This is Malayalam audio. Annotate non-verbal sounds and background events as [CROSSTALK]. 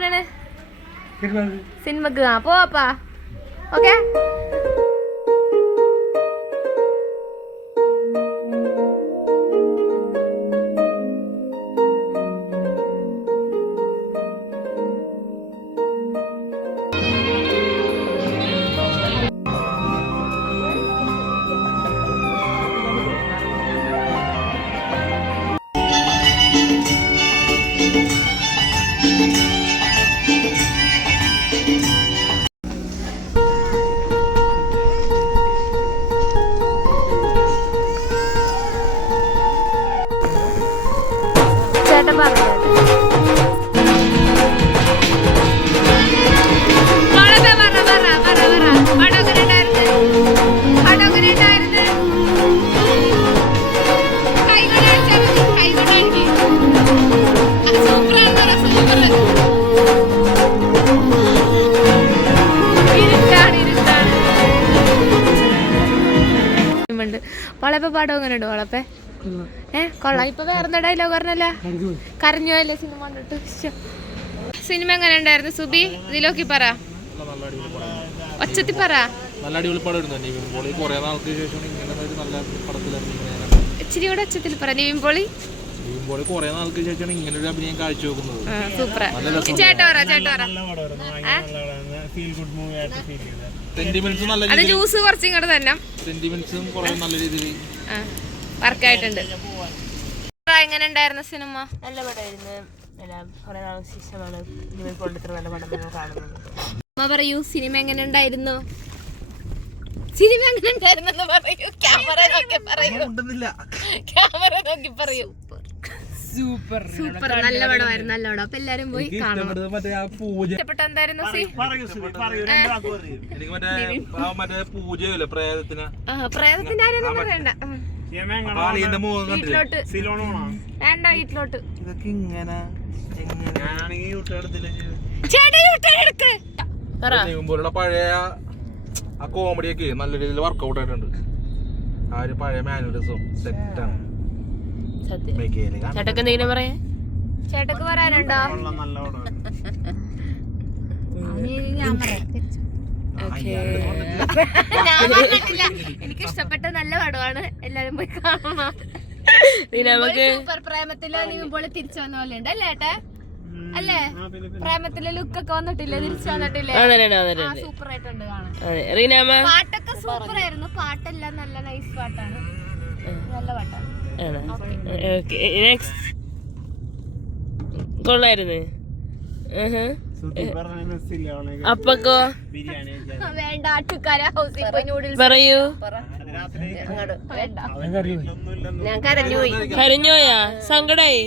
പോണേണ്? സിനിമക്ക്. ആ പോവാപ്പാ ഓക്കെ? ഇരുട്ടാണ് പറഞ്ഞത് വളപ്പ പാടം അങ്ങനെ ഉണ്ടോ വളപ്പേ ഏ കൊള്ളാം. ഇപ്പൊ വേറെ ഡയലോഗ് പറഞ്ഞല്ലോ? കരഞ്ഞു അല്ലേ സിനിമ കണ്ടിട്ട്? സിനിമ എങ്ങനെ ഉണ്ടായിരുന്നു? സുബി ഇതിലോക്കി പറ. ഒച്ചത്തി പറ. നല്ല അടിപൊളി പടം കുറേ ഇച്ചിരി കൂടെ ഒച്ചത്തിൽ പറ. നിവിൻ പോളി? നിവിൻ പോളി നാൾക്ക് ശേഷമാണ് ഇങ്ങനെ ഒരു അഭിനയം ചേട്ടാ പറ സെന്റിമെന്റ്സ് നല്ല സെന്റിമെന്റ്സും കുറേ നല്ല രീതിയിൽ വർക്കായിട്ടുണ്ട്. എങ്ങനെ ഉണ്ടായിരുന്നു സിനിമ? നല്ല പടമായിരുന്നു. എല്ലാം കുറെ നാൾ ശേഷമാണ് നിവിൻ ഇത്ര നല്ല പടം നമ്മൾ കാണുന്നത്. അമ്മ പറയൂ സിനിമ എങ്ങനെ ഉണ്ടായിരുന്നു? സിനിമ എങ്ങനെ ഉണ്ടായിരുന്നു പറയൂ. ക്യാമറ നോക്കി പറയൂ. ക്യാമറ നോക്കി പറയൂ. സൂപ്പർ. സൂപ്പർ. നല്ല പടമായിരുന്നു. നല്ല പടം അപ്പൊ എല്ലാരും പോയി കാണണം. ഇഷ്ടപ്പെട്ട എന്തായിരുന്നു സി? എനിക്ക് മറ്റേ ആ. മറ്റേ പൂജയില്ലേ ആ പ്രേതത്തിന്റെ ആരെയൊന്നും പറയണ്ട വേണ്ട വീട്ടിലോട്ട്. ഇതൊക്കെ ഇങ്ങനെ പഴയ ആ കോമഡി ഒക്കെ നല്ല രീതിയിൽ വർക്ക്ഔട്ട് ആയിട്ടുണ്ട്. ആ ഒരു പഴയ മാനുവൽസും സെറ്റാണ് ചേട്ടക്ക് എന്തെങ്കിലും പറയാ? ചേട്ടക്ക് പറയാനുണ്ടോ? ഞാൻ പറയാം തിരിച്ചു. ഞാൻ പറഞ്ഞിട്ടില്ല എനിക്ക് ഇഷ്ടപ്പെട്ട പടമാണ് എല്ലാരും പോയി കാണണം [LAUGHS] നമുക്ക് സൂപ്പർ പ്രേമത്തിൽ നീങ്ങുമ്പോൾ തിരിച്ചു വന്ന പോലെ ഉണ്ട് അല്ലേ ഏട്ടാ? അല്ലേ? പ്രേമത്തിലെ ലുക്ക് ഒക്കെ വന്നിട്ടില്ലേ? തിരിച്ചു വന്നിട്ടില്ലേ? സൂപ്പർ ആയിട്ടുണ്ട് കാണാൻ. പാട്ടൊക്കെ സൂപ്പർ ആയിരുന്നു പാട്ടെല്ലാം നല്ല നൈസ് പാട്ടാണ്. നല്ല പാട്ടാണ്. കൊള്ളായിരുന്നു. അപ്പക്കോ? വേണ്ട ആട്ടുകാര ഹൗസിൽ പോയി നൂഡിൽസ് പറയൂ. വേണ്ട. ഞാൻ കരഞ്ഞു പോയി? കരഞ്ഞോയാ സങ്കടായി